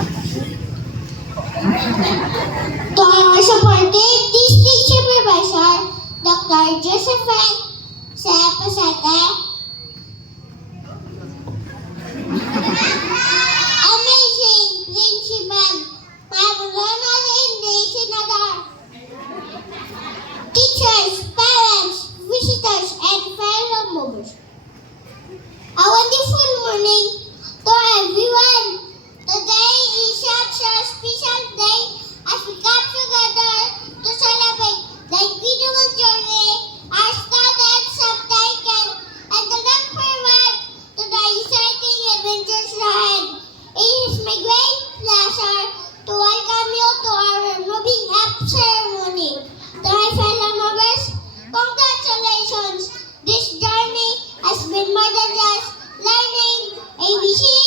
To our supported District Supervisor, Dr. Josephine Pasete, amazing Principal, Ma'am Ronald Inday Senador, teachers, parents, visitors, and fellow movers. A wonderful morning to everyone. Today is such a special day as we come together to celebrate the incredible journey our students have taken and to look forward to the exciting adventures ahead. It is my great pleasure to welcome you to our moving up ceremony. To my fellow movers, congratulations! This journey has been more than just learning ABC